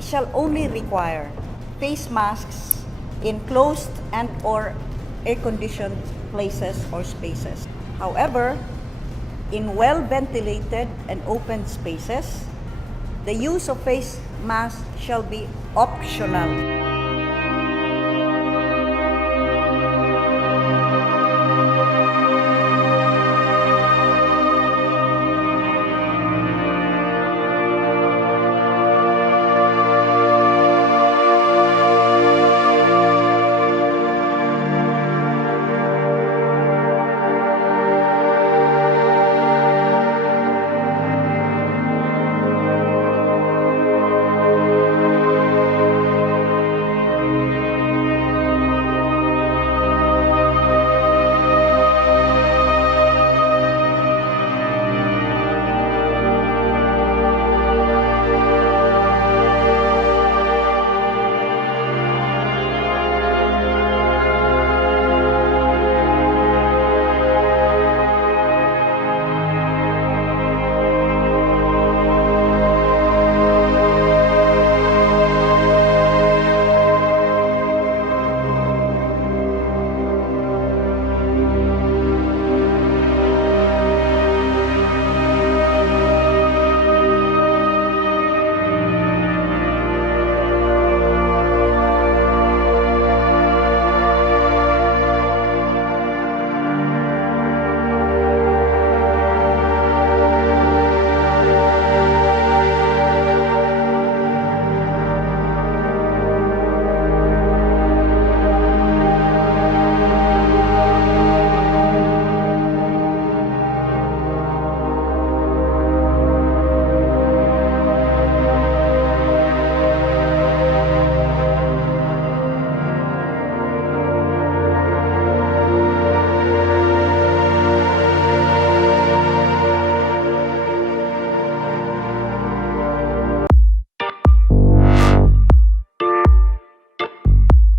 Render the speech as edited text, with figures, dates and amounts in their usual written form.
shall only require face masks in closed and or air-conditioned places or spaces. However, in well-ventilated and open spaces, the use of face masks shall be optional.